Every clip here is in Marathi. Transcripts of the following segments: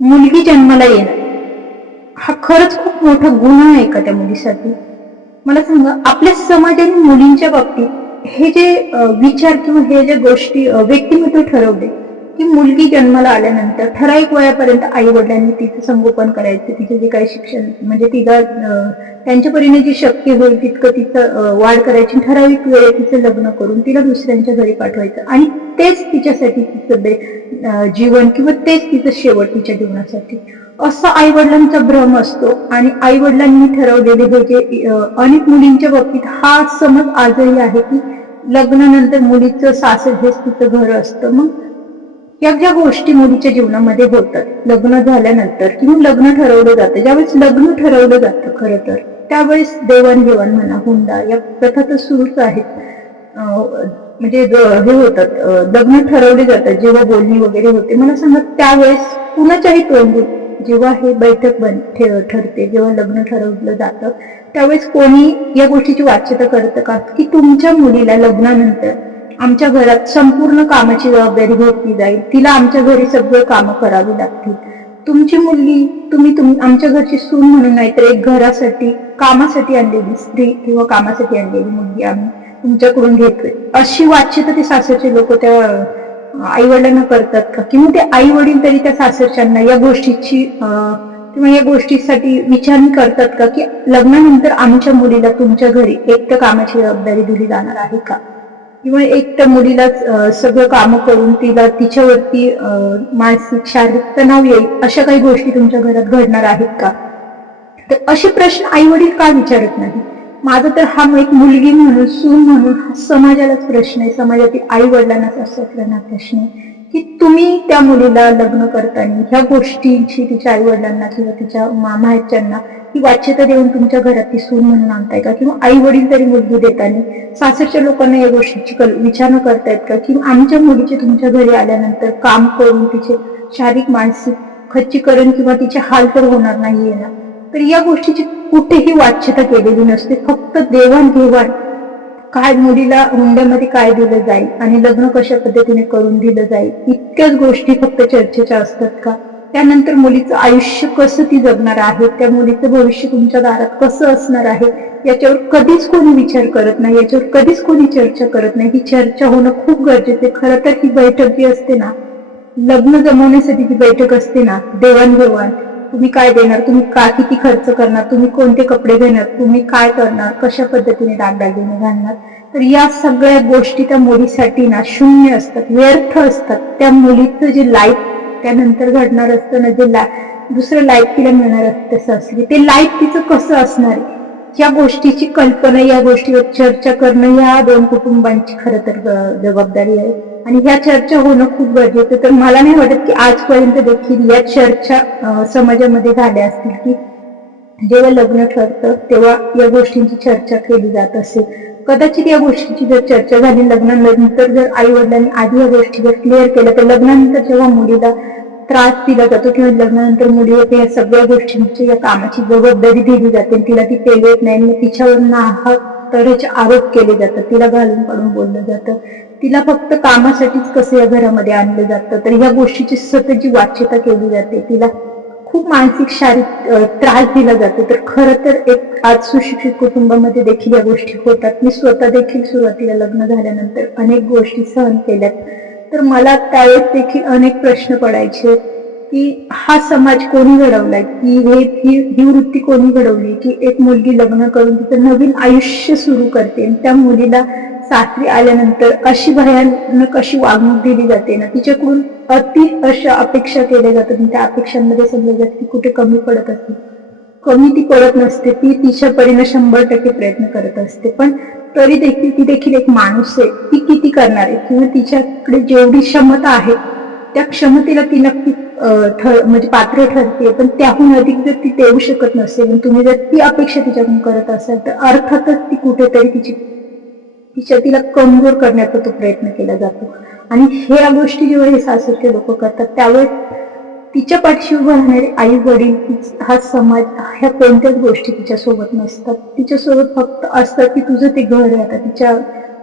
मुलगी जन्माला येणार. हा खरंच खूप मोठा गुन्हा आहे का त्या मुलीसाठी? मला सांगा आपल्या समाजाने मुलींच्या बाबतीत हे जे विचार किंवा हे जे गोष्टी व्यक्तिमत्व ठरवले की मुलगी जन्माला आल्यानंतर ठराविक वयापर्यंत आई वडिलांनी तिचं संगोपन करायचं तिचे जे काही शिक्षण म्हणजे तिला त्यांच्या परीने जे शक्य होईल तितकं तिचं वाढ करायची ठराविक वेळेत तिचं लग्न करून तिला दुसऱ्यांच्या घरी पाठवायचं. आणि तेच तिच्यासाठी तिचं बे जीवन किंवा तेच तिचं शेवट तिच्या जीवनासाठी. असा आई वडिलांचा भ्रम असतो आणि आई वडिलांनी ठरवलेले हे जे अनेक मुलींच्या बाबतीत हा समज आजही आहे की लग्नानंतर मुलीचं सासर हेच तिचं घर असतं. मग या ज्या गोष्टी मुलीच्या जीवनामध्ये होतात लग्न झाल्यानंतर किंवा लग्न ठरवलं जातं ज्यावेळेस लग्न ठरवलं जातं खरं तर त्यावेळेस देवाणघेवाण म्हणा हुंडा या प्रथा तर सुरूच आहेत. म्हणजे हे होतात लग्न ठरवले जातात जेव्हा बोलणी वगैरे होते. मला सांगा त्यावेळेस कुणाच्याही तोंडून जेव्हा हे बैठक बन ठे- ठरते जेव्हा लग्न ठरवलं जातं त्यावेळेस कोणी या गोष्टीची वाच्यता करतं का? की तुमच्या मुलीला लग्नानंतर आमच्या घरात संपूर्ण कामाची जबाबदारी घेतली जाईल. तिला आमच्या घरी सगळं कामं करावी लागतील. तुमची मुलगी तुम्ही तुम्ही आमच्या घरची सून म्हणून नाही तर एक घरासाठी कामासाठी आणलेली स्त्री किंवा कामासाठी आणलेली मुलगी आम्ही तुमच्याकडून घेतोय. अशी वाच्यता ते सासरचे लोक त्या आई वडिलांना करतात का? किंवा ते आई वडील तरी त्या सासरच्यांना या गोष्टीची किंवा या गोष्टीसाठी विचार करतात का? की लग्नानंतर आमच्या मुलीला तुमच्या घरी एक तर कामाची जबाबदारी दिली जाणार आहे का? किंवा एक तर मुलीलाच सगळं काम करून तिला तिच्यावरती अं, मानसिक शारीरिक तणाव येईल अशा काही गोष्टी तुमच्या घरात घडणार आहेत का? तर असे प्रश्न आई वडील का विचारत नाही माझा तर हा एक मुलगी म्हणून सून म्हणून हा समाजालाच प्रश्न आहे. समाजातील आई वडिलांना सासऱ्यांना प्रश्न आहे. की तुम्ही त्या मुलीला लग्न करताना ह्या गोष्टींची तिच्या आई वडिलांना किंवा तिच्या मामाच्यांना ही वाच्यता देऊन तुमच्या घरात ती सून म्हणून आणताय का? किंवा आई वडील तरी मुलगी देताना सासरच्या लोकांना या गोष्टीची कल विचार न करतायत का? की आमच्या मुलीचे तुमच्या घरी आल्यानंतर काम करून तिचे शारीरिक मानसिक खच्चीकरण किंवा तिचे हाल तर होणार नाहीये ना? तर या गोष्टीची कुठेही वाच्यता केलेली नसते. फक्त देवाणघेवाण काय मुलीला हुंड्यामध्ये काय दिलं जाईल आणि लग्न कशा पद्धतीने करून दिलं जाईल? इतक्याच गोष्टी फक्त चर्चेच्या असतात का? त्यानंतर मुलीचं आयुष्य कसं ती जगणार आहे? त्या मुलीचं भविष्य तुमच्या दारात कसं असणार आहे? याच्यावर कधीच कोणी विचार करत नाही. याच्यावर कधीच कोणी चर्चा करत नाही. ही चर्चा होणं खूप गरजेचं आहे. खरं तर ही बैठक जी असते ना लग्न जमवण्यासाठी जी बैठक असते ना देवाणघेवाण तुम्ही काय देणार? तुम्ही का किती खर्च करणार? तुम्ही कोणते कपडे घेणार? तुम्ही काय करणार? कशा पद्धतीने दागदागिने घालणार? तर या सगळ्या गोष्टी त्या मुलीसाठी ना शून्य असतात व्यर्थ असतात. त्या मुलीचं जे लाईफ त्यानंतर घडणार असतं ना जे ला दुसरं लाईफ तिला मिळणार असतं तसं असली ते लाईफ तिचं कसं असणार आहे? या गोष्टीची कल्पना या गोष्टीवर चर्चा करणं या दोन कुटुंबांची खरं तर जबाबदारी आहे. आणि ह्या चर्चा होणं खूप गरजेचं तर मला नाही वाटत की आजपर्यंत देखील या चर्चा समाजामध्ये झाल्या असतील की जेव्हा लग्न ठरतं तेव्हा या गोष्टींची चर्चा केली जात असेल. कदाचित या गोष्टीची जर चर्चा झाली लग्नानंतर जर आई वडिलांनी आधी या गोष्टी जर क्लिअर केल्या तर लग्नानंतर जेव्हा मुलीला त्रास दिला जातो किंवा लग्नानंतर मुलीवरती या सगळ्या गोष्टींची या कामाची जबाबदारी दिली जाते तिला ती पेलवत नाही मग तिच्यावर हा तऱ्हेचे आरोप केले जातात. तिला घालून पाडून बोललं जातं. तिला फक्त कामासाठीच कसं या घरामध्ये आणलं जातं? तर ह्या गोष्टीची सतत जी वाच्यता केली जाते. तिला खूप मानसिक शारीरिक त्रास दिला जातो. तर खरं तर एक आज सुशिक्षित कुटुंबामध्ये देखील या गोष्टी होतात. मी स्वतः देखील सुरुवातीला लग्न झाल्यानंतर अनेक गोष्टी सहन केल्यात. तर मला त्यावेळेस देखील अनेक प्रश्न पडायचे. की हा समाज कोणी घडवलाय? की हे ही ही वृत्ती कोणी घडवली? की एक मुलगी लग्न करून तिचं नवीन आयुष्य सुरू करते त्या मुलीला सासरी आल्यानंतर अशी भयानक अशी वागणूक दिली जाते ना तिच्याकडून अति अशा अपेक्षा केल्या जातात त्या अपेक्षांमध्ये समजा जात ती कुठे कमी पडत असते. कमी ती पडत नसते ती तिच्या परीने शंभर टक्के प्रयत्न करत असते. पण तरी देखील ती देखील एक माणूस आहे. ती किती करणार आहे? किंवा तिच्याकडे जेवढी क्षमता आहे त्या क्षमतेला ती नक्की ठर म्हणजे पात्र ठरते पण त्याहून अधिक जर ती देऊ शकत नसेल तुम्ही जर ती अपेक्षा तिच्याकडून करत असाल तर अर्थातच ती कुठेतरी तिची तिच्या तिला कमजोर करण्याचा तो प्रयत्न केला जातो. आणि ह्या गोष्टी जेव्हा हे सासरचे लोक करतात त्यावेळेस तिच्या पाठीशी उभं राहणारे आई वडील हा समाज ह्या कोणत्याच गोष्टी तिच्या सोबत नसतात. तिच्या सोबत फक्त असतात की तुझं ते घर आहे आता तिच्या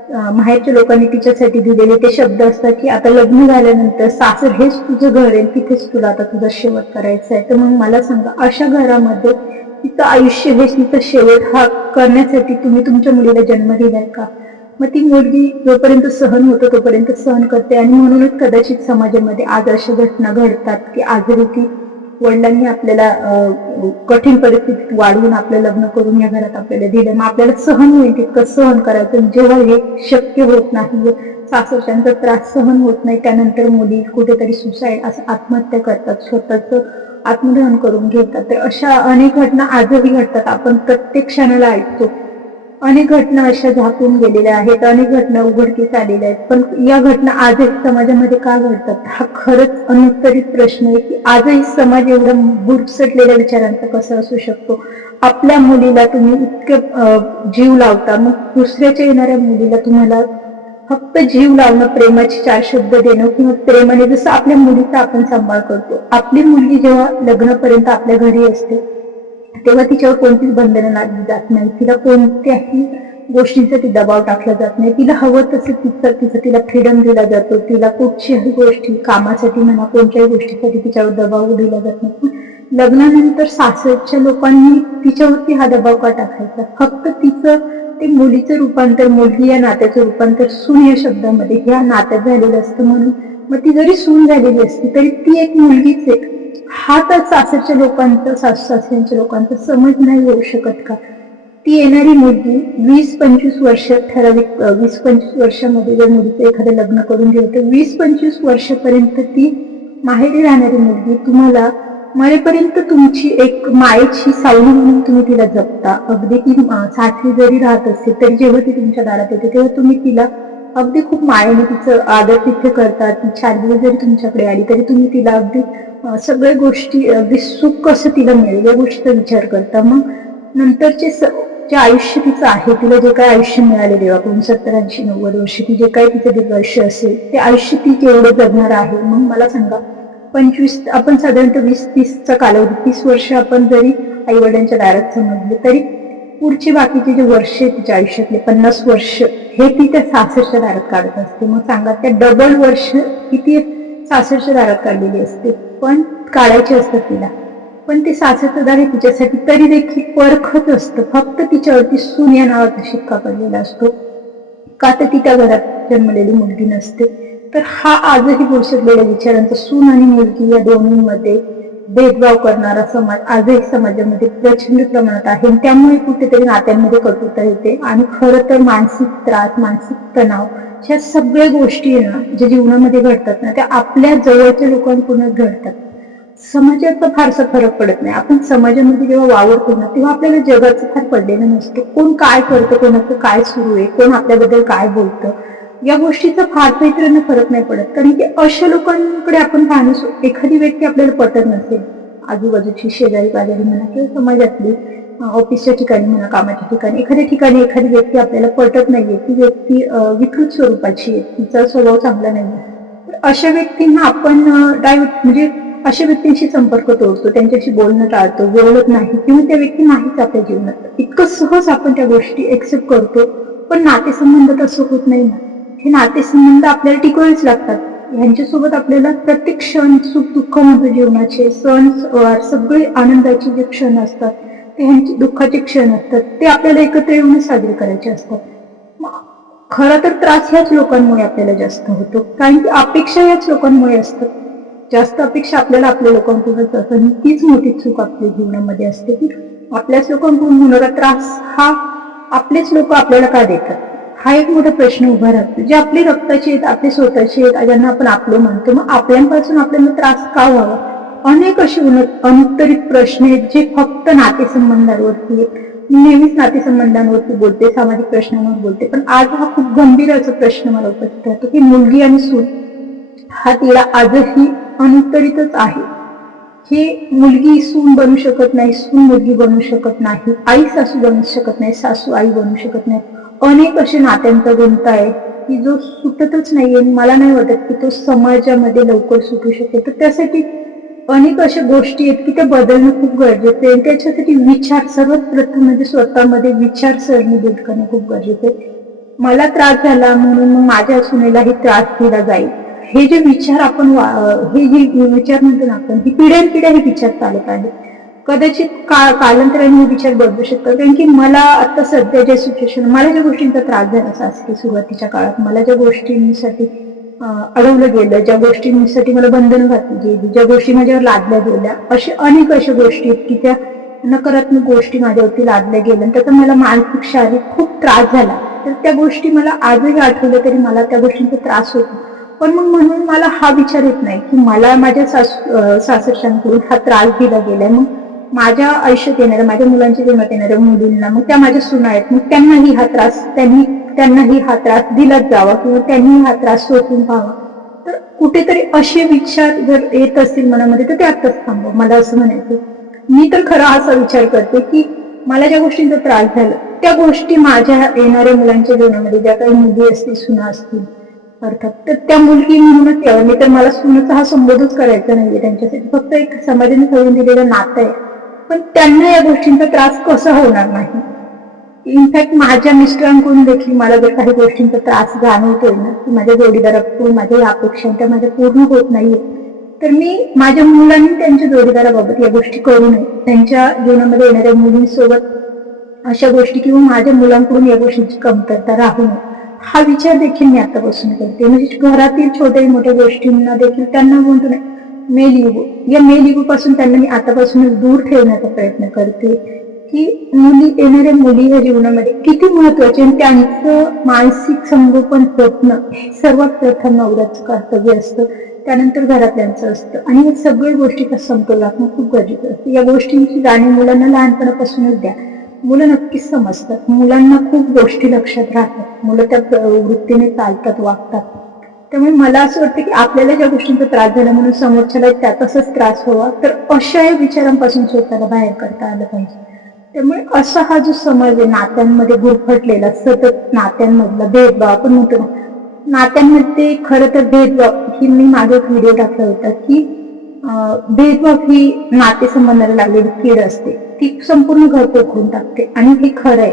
माहेरच्या लोकांनी तिच्यासाठी दिलेले ते शब्द असतात की आता लग्न झाल्यानंतर सासर हेच तुझं घर आहे तिथेच तुला आता तुझा शेवट करायचा आहे. तर मग मला सांगा अशा घरामध्ये तिचं आयुष्य हेच तिचा शेवट हा करण्यासाठी तुम्ही तुमच्या मुलीला जन्म दिलाय का? मग ती मुलगी जोपर्यंत सहन होतो तोपर्यंत सहन करते आणि म्हणूनच कदाचित समाजामध्ये आज अशा घटना घडतात की आजही ती वडिलांनी आपल्याला अं, कठीण परिस्थितीत वाढवून आपलं लग्न करून या घरात आपल्याला दिलं. मग आपल्याला सहन होईल तितकं सहन करायचं? जेव्हा हे शक्य होत नाही सासरच्यांचा त्रास सहन होत नाही त्यानंतर मुली कुठेतरी सुसाईड असं आत्महत्या करतात स्वतःच आत्मदहन करून घेतात. तर अशा अनेक घटना आजही घडतात. आपण प्रत्येक क्षणाला ऐकतो. अनेक घटना अशा झाकून गेलेल्या आहेत अनेक घटना उघडकीस आलेल्या आहेत. पण या घटना आजही समाजामध्ये का घडतात? हा खरंच अनुत्तरित प्रश्न आहे की आजही समाज एवढा बुरसटलेल्या विचारांचा कसा असू शकतो? आपल्या मुलीला तुम्ही इतकं जीव लावता मग दुसऱ्याच्या येणाऱ्या मुलीला तुम्हाला फक्त जीव लावणं प्रेमाचे चार शब्द देणं किंवा प्रेमाने जसं आपल्या मुलीचा आपण सांभाळ करतो. आपली मुलगी जेव्हा लग्नापर्यंत आपल्या घरी असते तेव्हा तिच्यावर कोणतीच बंधनं लादली जात नाही तिला कोणत्याही गोष्टींसाठी दबाव टाकला जात नाही. तिला हवं तसं तिचं तिचं तिला फ्रीडम दिला जातो. तिला कुठच्याही गोष्टी कामासाठी म्हणा कोणत्याही गोष्टीसाठी तिच्यावर दबाव दिला जात नाही. लग्नानंतर सासरच्या लोकांनी तिच्यावरती हा दबाव का टाकायचा? फक्त तिचं ते मुलीचं रूपांतर मुलगी या नात्याचं रूपांतर सून या शब्दामध्ये ह्या नात्यात झालेलं असतं म्हणून मग ती जरी सून झालेली असली तरी ती एक मुलगीच आहे हा तर सासरच्या लोकांचा सासू सासऱ्यांच्या लोकांचं समज नाही होऊ शकत का? ती येणारी मुलगी वीस पंचवीस वर्ष ठराविक वीस पंचवीस वर्षामध्ये जर मुलीचं एखादं लग्न करून दिलं तर वीस पंचवीस वर्षापर्यंत ती माहेरी राहणारी मुलगी तुम्हाला मरेपर्यंत तुमची एक मायेची सावली म्हणून तुम्ही तिला जपता. अगदी ती अं, जरी राहत असेल तरी जेव्हा ती तुमच्या दारात येते तेव्हा तुम्ही तिला अगदी खूप मायेने तिचं आदर तिथे करतात. ती चार दिवस जरी तुमच्याकडे आली तरी तुम्ही तिला अगदी सगळ्या गोष्टी अगदी सुख कसं तिला मिळेल या गोष्टीचा विचार करता. मग नंतरचे स- जे आयुष्य तिचं आहे तिला जे काय आयुष्य मिळाले देवाकडून सत्तर ऐंशी नव्वद वर्ष ती जे काही तिचं दीर्घ आयुष्य असेल ते आयुष्य ती केवढं जगणार आहे? मग मला सांगा पंचवीस आपण साधारणतः वीस तीसचा कालावधी तीस वर्ष आपण जरी आईवडिलांच्या दारात समजले तरी पुढची बाकीचे जे वर्ष तिच्या आयुष्यातले पन्नास वर्ष हे ती त्या सासरच्या दारात काढत असते. मग सांगा त्या डबल वर्ष किती सासरच्या दारात काढलेली असते. पण काढायचे असतात तिला. पण ते सासरचं दार हे तिच्यासाठी तरी देखील परखत असतं. फक्त तिच्यावरती सून या नावाचा शिक्का पडलेला असतो. का तर ती त्या घरात जन्मलेली मुलगी नसते. तर हा आजही बोलसडलेल्या विचारांचा सून आणि मुलगी या दोन्हीमध्ये भेदभाव करणारा समाज आजही समाजामध्ये प्रचंड प्रमाणात आहे. त्यामुळे कुठेतरी नात्यांमध्ये कटुता येते. आणि खरं तर मानसिक त्रास मानसिक तणाव ह्या सगळ्या गोष्टी ना ज्या जीवनामध्ये घडतात ना त्या आपल्या जवळच्या लोकांकडूनच घडतात. समाजाचा फारसा फरक पडत नाही. आपण समाजामध्ये जेव्हा वावरतो ना तेव्हा आपल्याला जगाचं फार पडलेलं नसतं. कोण काय करतं कोणाचं काय सुरू आहे कोण आपल्याबद्दल काय बोलतं या गोष्टीचा फारसा इतरांना फरक नाही पडत. कारण की अशा लोकांकडे आपण पाहणं एखादी व्यक्ती आपल्याला पटत नसेल. आजूबाजूची शेजारी बाजारी म्हणा किंवा समाजातली ऑफिसच्या ठिकाणी म्हणा कामाच्या ठिकाणी एखाद्या ठिकाणी एखादी व्यक्ती आपल्याला पटत नाहीये. ती व्यक्ती विकृत स्वरूपाची आहे. तिचा स्वभाव चांगला नाहीये. तर अशा व्यक्तींना आपण डायव्हर्ट म्हणजे अशा व्यक्तींशी संपर्क तोडतो. त्यांच्याशी बोलणं टाळतो बोलत नाही किंवा त्या व्यक्ती नाहीच आपल्या जीवनात. इतकं सहज आपण त्या गोष्टी एक्सेप्ट करतो पण नातेसंबंध तसं होत नाही ना. हे नातेसंबंध आपल्याला टिकवावेच लागतात. यांच्यासोबत आपल्याला प्रत्येक क्षण सुख दुःखमध्ये जीवनाचे सण वार सगळे आनंदाचे जे क्षण असतात ते ह्यांचे दुःखाचे क्षण असतात ते आपल्याला एकत्र येऊन साजरे करायचे असतात. मग खरं तर त्रास ह्याच लोकांमुळे आपल्याला जास्त होतो कारण की अपेक्षा ह्याच लोकांमुळे असतात. जास्त अपेक्षा आपल्याला आपल्या लोकांकडूनच असतात आणि तीच मोठी चूक आपल्या जीवनामध्ये असते की आपल्याच लोकांकडून होणारा त्रास हा आपलेच लोक आपल्याला का देतात? हा एक मोठा प्रश्न उभा राहतो. जे आपले रक्ताचे आहेत आपले स्वतःचे आहेत ज्यांना आपण आपले म्हणतो मग आपल्यापासून आपल्याला त्रास का व्हावा? अनेक असे अनुत्तरित प्रश्न आहेत जे फक्त नातेसंबंधांवरती आहेत. मी नेहमीच नातेसंबंधांवरती बोलते सामाजिक प्रश्नांवर बोलते पण आज हा खूप गंभीर असा प्रश्न मला उपस्थित राहतो की मुलगी आणि सून हा तिला आजही अनुत्तरितच आहे. हे मुलगी सून बनू शकत नाही सून मुलगी बनू शकत नाही आई सासू बनू शकत नाही सासू आई बनू शकत नाही. अनेक असे नात्यांचा गुंत आहे की जो सुटतच नाहीये आणि मला नाही वाटत की तो समाजामध्ये लवकर सुटू शकेल. तर त्यासाठी अनेक अशा गोष्टी आहेत की त्या बदलणं खूप गरजेचं आहे. आणि त्याच्यासाठी विचार सर्वात प्रथम म्हणजे स्वतःमध्ये विचारसरणी दूर करणं खूप गरजेचं आहे. मला त्रास झाला म्हणून मग माझ्या सुनेलाही त्रास दिला जाईल. हे जे विचार आपण वा- हे जे विचार म्हणतो ना आपण ही पिढ्यानपिढ्या हे विचार चालत आहे कदाचित का कालांतराने हे विचार बदलू शकतात कारण की मला आता सध्या जे सिच्युएशन मला ज्या गोष्टींचा त्रास झाला सासरी सुरुवातीच्या काळात मला ज्या गोष्टींसाठी अडवलं गेलं ज्या गोष्टींसाठी मला बंधनं घातली गेली ज्या गोष्टी माझ्यावर लादल्या गेल्या अशा अनेक अशा गोष्टी आहेत की त्या नकारात्मक गोष्टी माझ्यावरती लादल्या गेल्या त्याचा मला मानसिक शारीरिक खूप त्रास झाला. तर त्या गोष्टी मला आजही आठवल्या तरी मला त्या गोष्टींचा त्रास होतो पण मग म्हणून मला हा विचार येत नाही की मला माझ्या सासू सासरच्यांकडून हा त्रास दिला गेलाय. मग माझ्या आयुष्यात येणाऱ्या माझ्या मुलांच्या जीवनात येणाऱ्या मुलींना मग त्या माझ्या सुना आहेत मग त्यांनाही हा त्रास त्यांनी त्यांनाही हा त्रास दिलाच जावा किंवा त्यांनी हा त्रास सोसून पाहावा तर कुठेतरी असे विचार जर येत असतील मनामध्ये तर ते आत्ताच थांबव. मला असं म्हणायचं मी तर खरा असा विचार करते की मला ज्या गोष्टींचा त्रास झाला त्या गोष्टी माझ्या येणाऱ्या मुलांच्या जीवनामध्ये ज्या काही मुली असतील सुना असतील अर्थात तर त्या मुलगी म्हणूनच यावं. मी तर मला सुनाचा हा संबोधच करायचा नाहीये त्यांच्यासाठी. फक्त एक समाजाने करून दिलेलं नातं आहे. पण त्यांना या गोष्टींचा त्रास कसा होणार नाही? इनफॅक्ट माझ्या मिस्टरांकडून देखील मला जर काही गोष्टींचा त्रास जाणवतोय ना की माझ्या जोडीदाराकडून माझ्या या अपेक्षा त्या माझ्या पूर्ण होत नाहीये तर मी माझ्या मुलांनी त्यांच्या जोडीदाराबाबत या गोष्टी करू नये. त्यांच्या जीवनामध्ये येणाऱ्या मुलींसोबत अशा गोष्टी किंवा माझ्या मुलांकडून या गोष्टींची कमतरता राहू नये. हा विचार देखील मी आतापासून करते. म्हणजे घरातील छोट्या मोठ्या गोष्टींना देखील त्यांना म्हणतो नाही मेल युगो या मेल युगो पासून त्यांना मी आतापासूनच दूर ठेवण्याचा प्रयत्न करते की मुली येणाऱ्या मुली या जीवनामध्ये किती महत्त्वाचे आणि त्यांचं मानसिक संगोपन जपणं हे सर्वात प्रथम नवऱ्याचं कर्तव्य असतं. त्यानंतर घरातल्यांचं असतं. आणि या सगळ्या गोष्टीचा समतोल राखणं खूप गरजेचं असतं. या गोष्टींची जाणीव मुलांना लहानपणापासूनच द्या. मुलं नक्कीच समजतात. मुलांना खूप गोष्टी लक्षात राहतात. मुलं त्या वृत्तीने चालतात वागतात. त्यामुळे मला असं वाटतं की आपल्याला ज्या गोष्टींचा त्रास झाला म्हणून समोरच्याला त्या तसाच त्रास व्हावा तर अशा या विचारांपासून स्वतःला बाहेर करता आलं पाहिजे. त्यामुळे असा हा जो समाज आहे नात्यांमध्ये गुरफटलेला सतत नात्यांमधला भेदभाव आपण म्हणतो ना नात्यांमध्ये खरं तर भेदभाव ही मी मागे एक व्हिडिओ टाकला होता की भेदभाव ही नातेसंबंधाला लागलेली कीड असते. ती संपूर्ण घर पोखरून टाकते. आणि हे खरं आहे.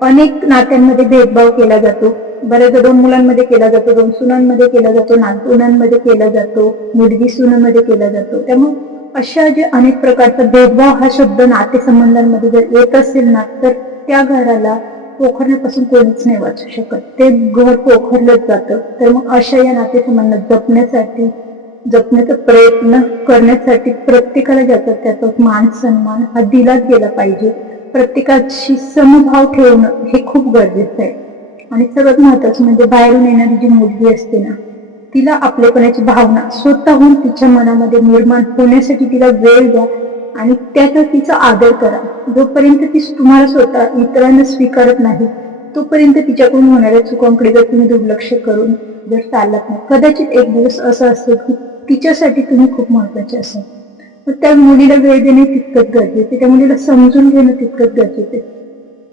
अनेक नात्यांमध्ये भेदभाव केला जातो. बऱ्याचदा दोन मुलांमध्ये केला जातो दोन सुनांमध्ये केला जातो नातवंडांमध्ये केला जातो मुलगी सुनांमध्ये केला जातो. त्यामुळे अशा जे अनेक प्रकारचा भेदभाव हा शब्द नातेसंबंधांमध्ये जर येत असेल ना तर त्या घराला पोखरण्यापासून कोणीच नाही वाचू शकत. ते घर पोखरलंच जातं. तर मग अशा या नातेसंबंधात जपण्यासाठी जपण्याचा प्रयत्न करण्यासाठी प्रत्येकाला ज्याचा त्याचा मान सन्मान हा दिलाच गेला पाहिजे. प्रत्येकाशी समभाव ठेवणं हे खूप गरजेचं आहे. आणि सर्वात महत्वाचं म्हणजे बाहेरून येणारी जी मुलगी असते ना तिला आपलेपणाची भावना स्वतःहून तिच्या मनामध्ये निर्माण होण्यासाठी तिला वेळ द्या आणि त्याचा तिचा आदर करा. जोपर्यंत ती तुम्हाला स्वतः इतरांना स्वीकारत नाही तोपर्यंत तिच्याकडून होणाऱ्या चुकांकडे जर तुम्ही दुर्लक्ष करून जर चालत नाही. कदाचित एक दिवस असं असेल की तिच्यासाठी तुम्ही खूप महत्त्वाचे असाल. मग त्या मुलीला वेळ देणे तितकंच गरजेचे त्या मुलीला समजून घेणं तितकंच गरजेचं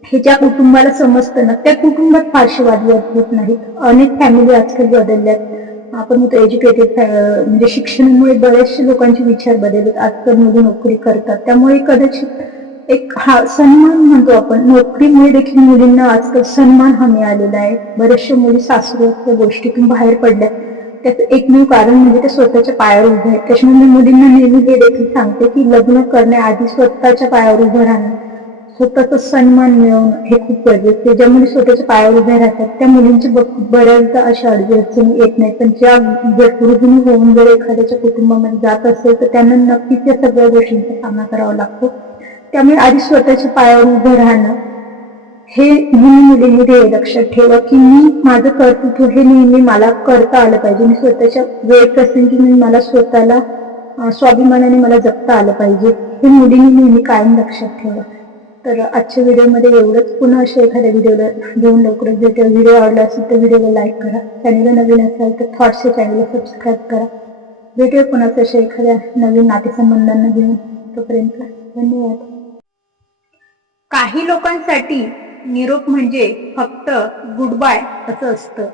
हे ज्या कुटुंबाला समजतं ना त्या कुटुंबात फारसे वादविवाद होत नाहीत. अनेक फॅमिली आजकाल बदलल्यात. आपण म्हणतो एज्युकेटेड म्हणजे शिक्षणामुळे बऱ्याचशा लोकांचे विचार बदललेत. आजकाल मुली नोकरी करतात. त्यामुळे कदाचित एक हा सन्मान म्हणतो आपण. नोकरीमुळे देखील मुलींना आजकाल सन्मान हा मिळालेला आहे. बऱ्याचशा मुली सासरच्या गोष्टीतून बाहेर पडल्यात त्याचं एकमेव कारण म्हणजे ते स्वतःच्या पायावर उभे आहेत. त्याच्यामुळे मी मुलींना नेहमी हे देखील सांगते की लग्न करण्याआधी स्वतःच्या पायावर उभं राहणं. स्वतःचा सन्मान मिळवणं हे खूप गरजेचं आहे. ज्या मुली स्वतःच्या पायावर उभ्या राहतात त्या मुलींची बऱ्याचदा अशा अडचणी येत नाही पण ज्या जर गृहिणी होऊन जर एखाद्याच्या कुटुंबामध्ये जात असेल तर त्यांना नक्कीच या सगळ्या गोष्टींचा सामना करावा लागतो. त्यामुळे आधी स्वतःच्या पायावर उभं राहणं हे नेहमी मुलींनी ध्येय लक्षात ठेवा की मी माझं कर्तृत्व हे नेहमी मला करता आलं पाहिजे. मी स्वतःच्या वेळ प्रसंगी मी मला स्वतःला स्वाभिमानाने मला जगता आलं पाहिजे. हे मुलींनी नेहमी कायम लक्षात ठेवा. तर आजच्या व्हिडिओमध्ये एवढंच. पुन्हा अशा एखाद्या व्हिडिओला घेऊन लवकरच भेटेल व्हिडिओ आवडला असेल तर व्हिडिओला लाईक करा. चॅनलला नवीन असाल तर थॉट्सच्या चॅनलला सबस्क्राईब करा. भेटूया पुन्हा अशा एखाद्या नवीन नातेसंबंधांना घेऊन. तोपर्यंत धन्यवाद. काही लोकांसाठी निरोप म्हणजे फक्त गुड बाय असं असतं.